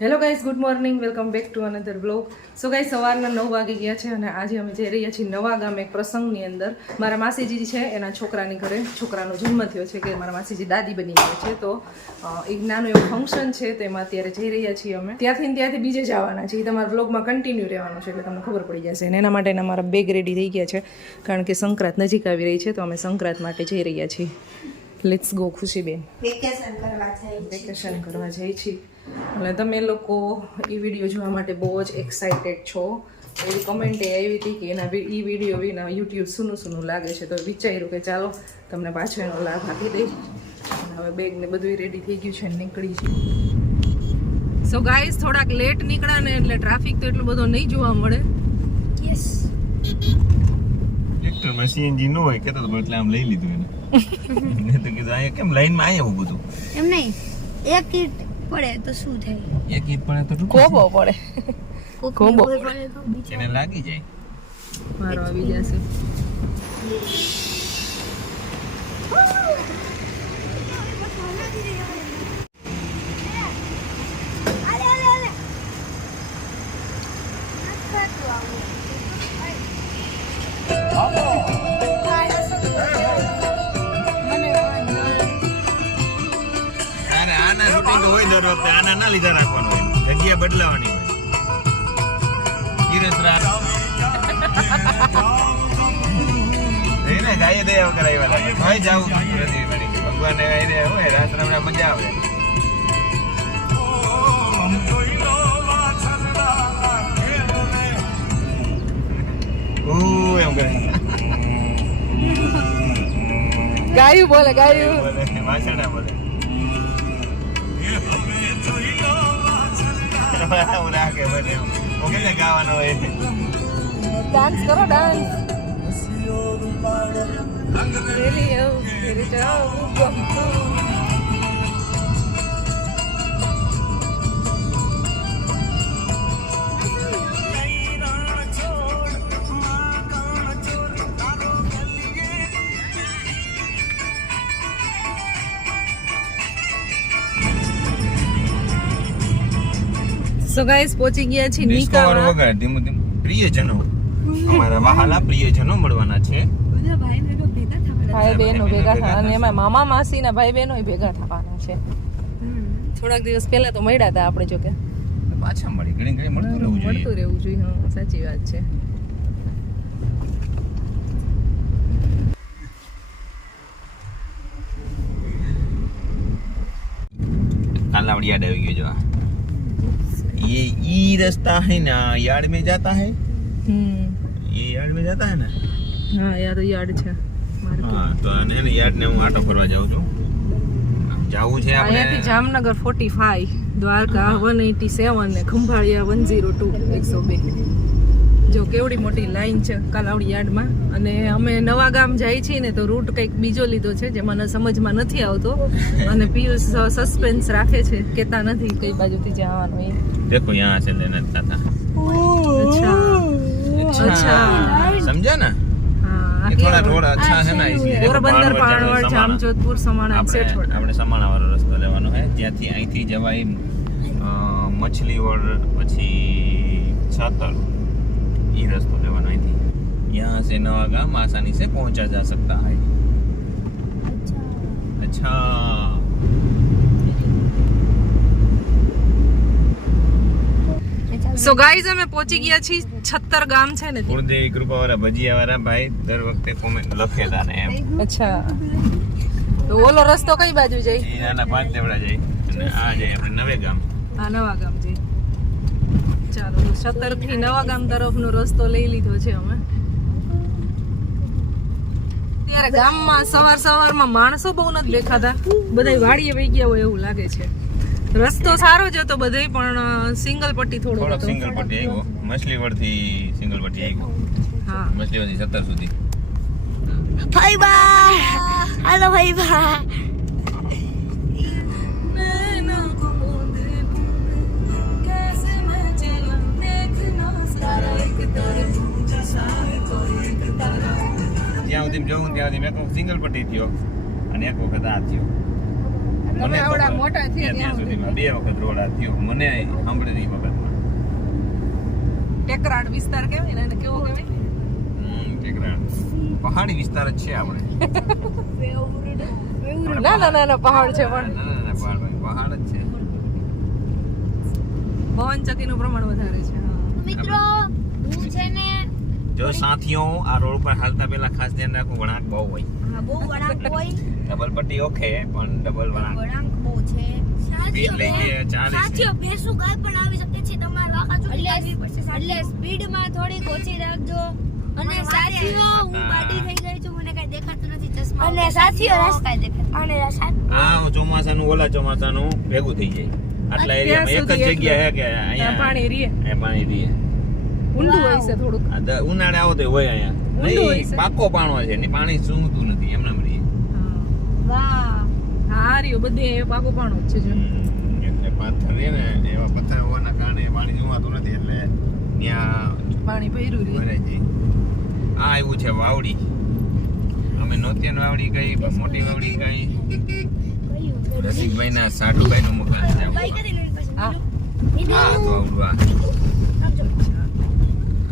Hello guys good morning welcome back to another blog so guy સવારના નવ વાગી ગયા છે અને આજે અમે જઈ રહ્યા છીએ નવા ગામ એક પ્રસંગની અંદર. મારા માસીજી છે એના છોકરાની ઘરે. છોકરાનો જન્મ થયો છે કે મારા માસીજી દાદી બની ગયા છે. તો એક નાનું એવું ફંક્શન છે તેમાં અત્યારે જઈ રહ્યા છીએ અમે. ત્યાંથી ત્યાંથી બીજે જવાના છે એ તમારા બ્લોગમાં કન્ટિન્યુ રહેવાનું છે એટલે તમને ખબર પડી જશે. અને એના માટેના મારા બેગ રેડી થઈ ગયા છે કારણ કે સંક્રાંત નજીક આવી રહી છે તો અમે સંક્રાંત માટે જઈ રહ્યા છીએ. Let's go Khushiben. વેકેશન કરવા જઈએ વેકેશન કરવા જઈ છીએ અને તમે લોકો એ વીડિયો જોવા માટે બહુ જ એક્સાઇટેડ છો. એવી કમેન્ટ એ આવી હતી કે એના એ વીડિયો વિના યુટ્યુબ સૂનું સૂનું લાગે છે. તો વિચાર્યું કે ચાલો તમને પાછો એનો લાભ આપી દઈશ હવે બેગ ને બધું રેડી થઈ ગયું છે અને નીકળી છે. સો ગાઈઝ થોડાક લેટ નીકળ્યા ને એટલે ટ્રાફિક તો એટલો બધો નહીં જોવા મળે. યસ ટ્રેક્ટરમાં સીએનજી ન હોય તો એટલે આમ લઈ લીધું એને. તો કીધું અહીંયા કેમ લાઈનમાં આયા બધું એમ નહીં. એક ઈટ પડે તો શું થાય? એક ઈટ પડે તો કોબો પડે. કોબો. પડે. તો એને લાગી જાય. મારો આવી જશે. હોય દર વખતે આના ના લીધા રાખવાનો હોય. જગ્યા બદલાવાની હોય. ધીરજ રાખ. ગાય દયા જાવું ભગવાન હોય રાત રમણા મજા આવે. એમ કરે. ગાયું બોલે ગાયું. વાસણા બોલે. હું રાખે બને. હું કેને ગાવાનો હોય? ડાન્સ કરો ડાન્સ રેલી આવું રેલી જાઉં ગમતું સો ગાઈસ પહોંચી ગયા છે નિકાવા વગર ધીમું ધીમું. પ્રિયજનો. અમારા વહાલા પ્રિયજનો મળવાના છે. બધા ભાઈ બહેનો ભેગા થવાના ભાઈ બહેનો ભેગા થવાના. એમાં મામા માસી ના ભાઈ બહેનો ભેગા થવાના છે. થોડાક દિવસ પહેલા તો મળ્યા હતા આપણે જો કે. પાછા મળી ઘણી ઘણી મળતું રહેવું જોઈએ. મળતું રહેવું જોઈએ. હા સાચી વાત છે. કાલાવડી યાદ ગયો જો ये ई रास्ता है ना यार्ड में जाता है હમ ये यार्ड में जाता है ना હા યાદ યાદ છે માર્કેટ હા તો આને હે ને યાર્ડ ને હું આટો ફરવા જાઉં છું જાવું છે અહીંયાથી આપણે Jamnagar forty five Dwarka one eighty seven ને ખંભાળિયા વન ઝીરો ટુ એકસો બે જો કેવડી મોટી લાઈન છે કાલાવડી યાર્ડમાં અને અમે નવા ગામ જાય છીએ ને તો રૂટ કંઈક બીજો લીધો છે જે મને સમજમાં નથી આવતો અને પિયુષ સસ્પેન્સ રાખે છે કેતા નથી કઈ બાજુથી જવાનું એ देखो यहाँ से लेना चाहता अच्छा अच्छा समझा ना થોડા થોડા અચ્છા છે ને એટલે પોરબંદર પાણવડ જામજોધપુર સમાણા છે આપણે સમાણા વાળો રસ્તો લેવાનો છે. જ્યાંથી અહીંથી જવાય મછલીવડ પછી છાતર એ રસ્તો લેવાનો અહીંથી. યહાં સે નવા ગામ આસાની સે પહોંચા જા સકતા હૈ અચ્છા. અચ્છા. સો ગાઈઝ અમે પહોંચી ગયા છીએ છત્તર ગામ છે ને ગુણદેવી કૃપા વાળા ભજીયા વાળા ભાઈ દર વખતે કોમેન્ટ લખેલા ને એમ. અચ્છા. તો ઓલો રસ્તો કઈ બાજુ જાય? એ નાના પાંચ દેવડા જાય. અને આ જાય આપણે નવે ગામ. આ નવા ગામ જાય ચાલો છત્તરથી નવા ગામ તરફનો રસ્તો લઈ લીધો છે અમે. ત્યારે ગામમાં સવાર સવારમાં માણસો બહુ નથી દેખાતા. બધા વાડીએ વહી ગયા હોય એવું લાગે છે. રસ્તો સારો જ હતો બધે પણ સિંગલ પટ્ટી થોડો થોડો સિંગલ પટ્ટી આવ્યો મછલીવડથી સિંગલ પટ્ટી આવ્યો હા. મછલીવડથી સત્તર સુધી. ભાઈ બા હાલો ભાઈ બા જ્યાં સુધી જોઉં ત્યાં સુધી મેં સિંગલ પટ્ટી થયો અને એક વખત આ થયો. મને આવડા મોટા થયા ત્યાં સુધી સુધીમાં બે વખત રોડા થયો. મને સાંભળે નહીં વખતમાં ટેકરાડ વિસ્તાર કહેવાય ને એને કેવો કહેવાય? હમ, ટેકરાળ. પહાડી વિસ્તાર જ છે આપણે. ના ના ના ના પહાડ. છે પણ. ના, ના, પહાડ પહાડ જ છે. પવન ચક્કીનું પ્રમાણ વધારે છે મિત્રો હું છે ને જો સાથીઓ આ રોડ પર હાલતા પહેલા ખાસ ધ્યાન રાખવું વળાંક બહુ હોય. બહુ વળાંક હોય. ડબલ પટ્ટી ઓકે પણ ડબલ વળાંક. વળાંક બહુ છે. સાચીઓ ભેંસું ગાય પણ આવી શકે છે તમારે કાઢવી પડશે એટલે સ્પીડમાં થોડીક ઓછી રાખજો. અને સાચીઓ હું બાડી થઈ ગઈ છું મને કઈ દેખાતું નથી ચશ્મા અને સાચીઓ રસ્તા દેખાય અને આ ચોમાસાનું ઓલા ચોમાસાનું ભેગું થઈ જાય. આટલા એરિયામાં એક જ જગ્યા હે કે અહીંયા? પાણી રીએ. એ પાણી રીએ. ઊંડું હોય છે થોડુંક. આ ઉનાળે આવો તો હોય અહીંયા. નહીં પાકો પાણો છે ને પાણી સૂંઘતું નથી એમનામ મળી હા. વાહ હા રહ્યું બધે એ પાણો પાણું છે જો. એટલે પાથર રે ને એવા પથ્થર હોવાના કારણે પાણી જોવાતું નથી એટલે ત્યાં પાણી ભર્યું જાય. આ આવ્યું છે વાવડી. અમે નોતિયાન વાવડી ગઈ મોટી વાવડી કઈ. રસિકભાઈ ના સાઠુભાઈ નું મકાન હા. તો આવડું આ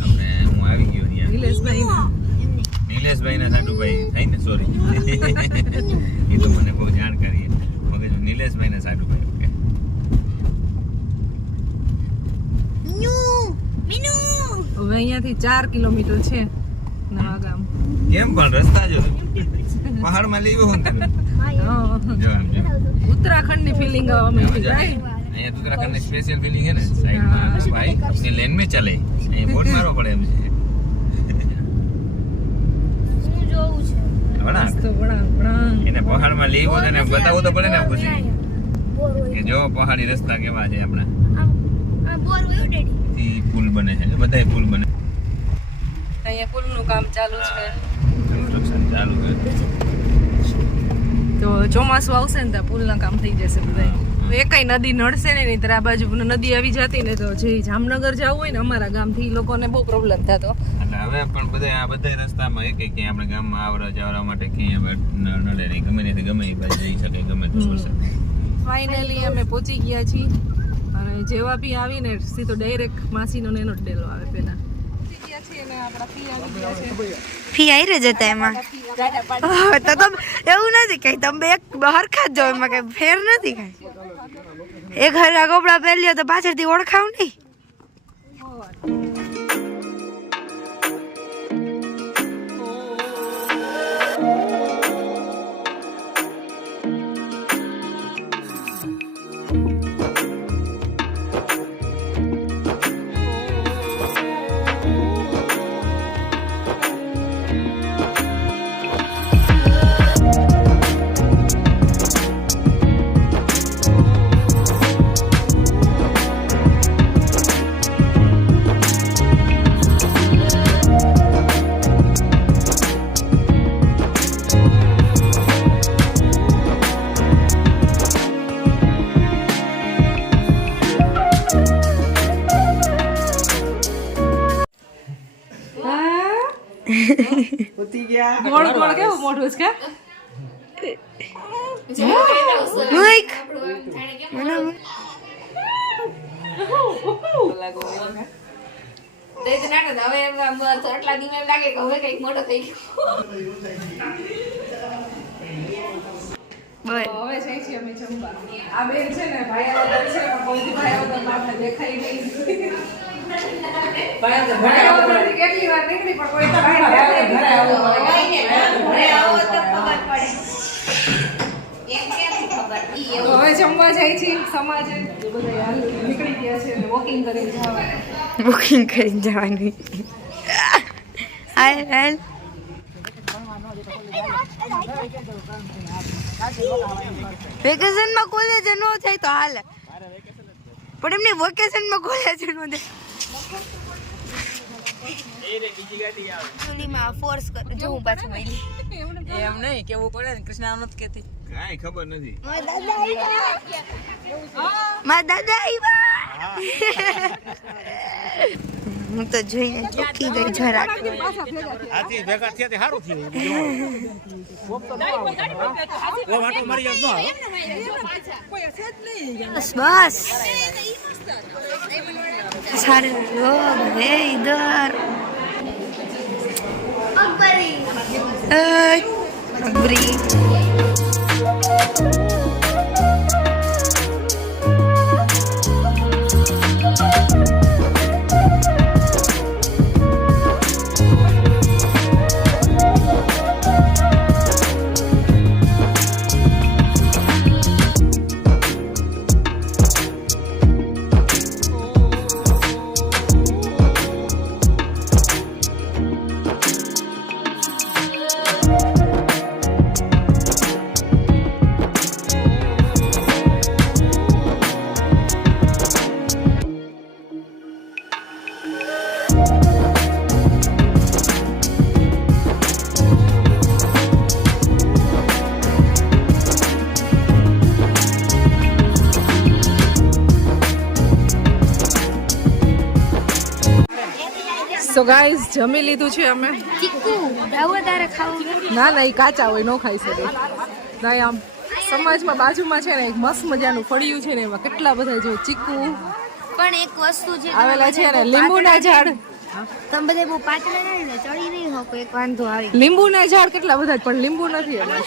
આપણે હું આવી ગયો ત્યાં નિલેશભાઈ. ના સાડુભાઈ થઈ ને સોરી એ તો મને બહુ જાણકારી મગજ નિલેશભાઈ ના સાડુભાઈ ચાર કિલોમીટર છે નવા પણ રસ્તા જો. પહાડમાં લેવો ઉત્તરાખંડની ફિલિંગ આવવા અહીંયા ઉત્તરાખંડની સ્પેશિયલ ફિલિંગ હે ને? સાઈડમાં ભાઈ લેન મે ચલે. એ બોર્ડ મારવો પડે એમ છે. પહાડમાં લઈ ગયો એને બતાવવું તો પડે ને પછી કે જો પહાડી રસ્તા કેવા છે આપણા. થી પુલ બને છે બધાય પુલ બને. અહીંયા પુલનું કામ ચાલુ છે. કન્સ્ટ્રક્શન ચાલુ છે. તો ચોમાસું આવશે ને ત્યાં પુલના કામ થઈ જશે બધા એકાઈ નદી નડશે ને નહીં આ બાજુ નદી આવી જતી ને તો જે જામનગર જવું હોય ને અમારા ગામથી લોકોને બહુ પ્રોબ્લેમ થતો. એટલે હવે પણ બધા આ બધા રસ્તામાં એક ક્યાંય આપણે ગામમાં આવરા જવરા માટે ક્યાંય હવે નડે નહીં. ગમે નહીં ગમે એ બાજુ જઈ શકે ગમે તો ફાઇનલી અમે પહોંચી ગયા છીએ. અને જેવા બી આવીને સીધો ડાયરેક્ટ માસીનો ને એનો જ ડેલો આવે પહેલા પહોંચી ગયા છીએ અને આપણા ફી આવી આઈ જતા એમાં? તો તમે એવું નથી કઈ તમે એક હરખા જ જાઓ એમાં કઈ ફેર નથી કઈ? એક હરખા કપડા પહેર્યો તો પાછળથી ઓળખાવ નહીં. ગોળ ગોળ કેવું મોઢું છે? દેખાય નહીં. કેટલી વાર નીકળી પણ કોઈ ભાઈ તો હવે જમવા જાય છે સમાજે એ બધા હાલ નીકળી ગયા છે વોકિંગ કરી જવા બુકિંગ કરી જવાની હાય હાલ વેકેશનમાં કોલેજ ન થાય તો હાલે પણ એમની વેકેશનમાં કોલેજ ન થાય ચૂલીમાં હું પાછું એમ નહીં કેવું પડે ને? કૃષ્ણ આમ નથી ખબર નથી. મારા દાદા હું તો જોઈને ચૂકી ગઈ જરાક. સારું થયું. બસ સારું લોગ ઇધર Ay! agree સો ગાઈસ જમી લીધું છે અમે. ના ના એ કાચા હોય ન ખાઈ શકે. ના આમ સમાજમાં બાજુમાં છે ને એક મસ્ત મજાનું ફળિયું છે ને એમાં કેટલા બધા જો ચીકુ પણ એક વસ્તુ છે આવેલા છે ને લીંબુના ઝાડ. તમે બધે બહુ પાતળા ના ને ચડી નહીં હકો એક વાંધો આવી. લીંબુના ઝાડ કેટલા બધા પણ લીંબુ નથી એમાં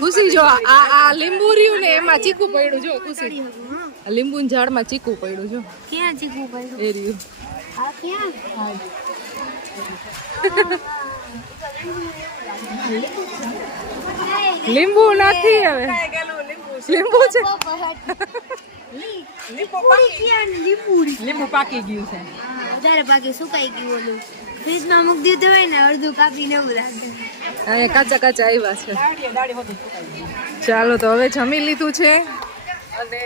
ખુશી જો આ આ લીંબુ રહ્યું ને એમાં ચીકુ પડ્યું જો ખુશી. આ લીંબુના ઝાડમાં ચીકુ પડ્યું છે. ક્યાં ચીકુ પડ્યું? એ રહ્યું. આ ક્યાં? લીંબુ નથી હવે. લીંબુ છે. લીંબુ પાકી. ગયું છે. વધારે પાકી સુકાઈ ગયું ઓલું. ફ્રીજમાં મૂકી દીધું હોય ને અડધું કાપીને એવું લાગે અહીંયા કાચા કાચા આવ્યા છે. ચાલો તો હવે જમી લીધું છે. અને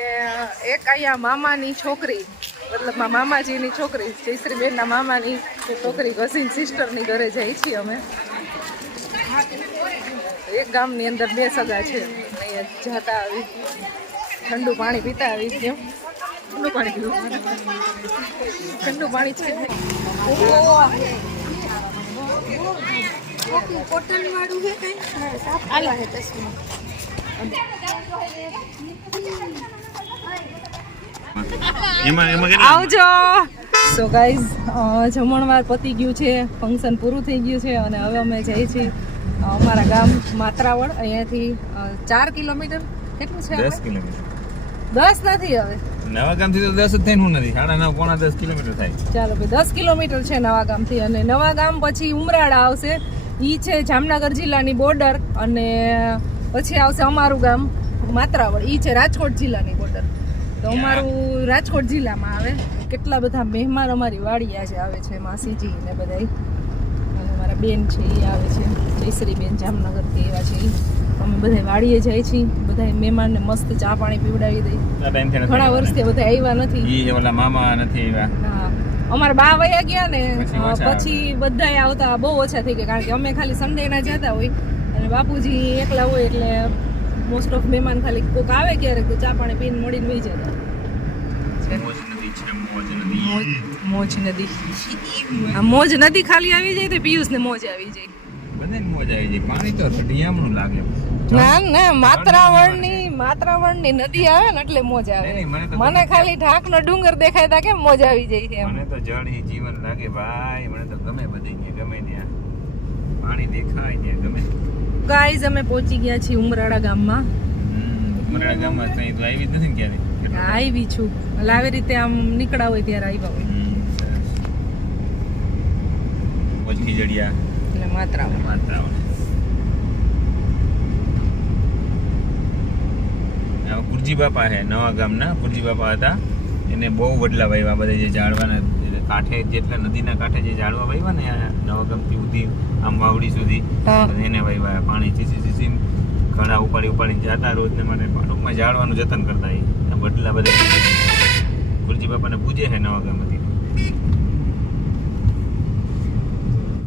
એક અહીંયા મામાની છોકરી, મતલબ મામાજીની છોકરી, જયશ્રીબેનના મામાની છોકરી કઝિન સિસ્ટરની ઘરે જઈ છીએ અમે. એક ગામની અંદર બે સગા છે. અહીંયા જાતા આવી. ઠંડુ પાણી પીતા આવી કેમ ઠંડુ પાણી પીવું ઠંડુ પાણી છે. કોટન વાળું છે કઈ આલા હે તસમાં આવજો. સો ગાઈઝ જમણવાર પતી ગયું છે ફંક્શન પૂરું થઈ ગયું છે અને હવે અમે જઈએ છીએ અમારા ગામ માત્રાવળ. અહીંયાથી ચાર કિલોમીટર. કેટલું છે દસ કિલોમીટર. દસ નથી હવે. નવા ગામથી તો દસ જ થઈને હું નથી. સાડા નવ પોણા દસ કિલોમીટર થાય. ચાલો ભાઈ દસ કિલોમીટર છે નવા ગામથી અને નવા ગામ પછી ઉમરાળા આવશે. ઈ છે જામનગર જિલ્લાની બોર્ડર અને પછી આવશે અમારું ગામ માત્રાવળ. ઈ છે રાજકોટ જિલ્લાની બોર્ડર તો અમારું રાજકોટ જિલ્લામાં આવે. કેટલા બધા મહેમાન અમારી વાડી આજે આવે છે માસીજી ને બધાય. અને મારા બેન છે એ આવે છે. જયશ્રી બેન જામનગરથી એવા છે અમે બધા વાડીએ જાય છીએ. બધા મહેમાનને મસ્ત ચા પાણી પીવડાવી દઈ ઘણા વર્ષથી બધા આવ્યા નથી. ઓલા મામા નથી આવ્યા. અમારા બા વયા ગયા ને પછી બધા બધાય આવતા બહુ ઓછા થઈ ગયા. કારણ કે અમે ખાલી સન્ડે ના જતા હોય. અને બાપુજી એકલા હોય એટલે મોસ્ટ ઓફ મહેમાન ખાલી કોક આવે ક્યારેક તો ચા પાણી પીને મળીને વહી જતા મોજ નદી. મોજ નદી મોજ નદી આ મોજ નદી ખાલી આવી જાય તો પિયુષ ને મોજ આવી જાય. બધાને મોજ આવી જાય. પાણી તો ઢડિયામણું લાગે. ના ના માત્રાવળની માત્રાવળની નદી આવે ને એટલે મોજ આવે. મને ખાલી ઢાકનો ડુંગર દેખાય તા કેમ મોજ આવી જાય છે મને તો જળ ઈ જીવન લાગે. ભાઈ મને તો ગમે બધી ગમે ત્યાં. પાણી દેખાય ત્યાં ગમે. ગાઈઝ અમે પહોંચી ગયા છીએ ઉમરાળા ગામમાં. ઉમરાળા ગામમાં તો તો આવી જ નથી ક્યારે આવી છું. એટલે આવી રીતે આમ નીકળા હોય ત્યારે આવ્યા હોય. ઓછી જડિયા એટલે માત્રા અને માત્રાઓને. બાપા હે નવા ગામના. ગુરજી બાપા હતા. એને બહુ વડલા આવ્યા બધા જે એટલે કાંઠે જેટલા નદીના કાંઠે જે ઝાડવા વાવ્યા ને નવાગમથી ઉધી આમ વાવડી સુધી એને વાવ્યા પાણી ચીસી ચીસી ઘડા ઉપાડી ઉપાડી જતા રોજ ને મને ટૂંકમાં ઝાડવાનું જતન કરતા એ બદલા બધા ગુરજી બાપાને પૂજે છે નવા ગામથી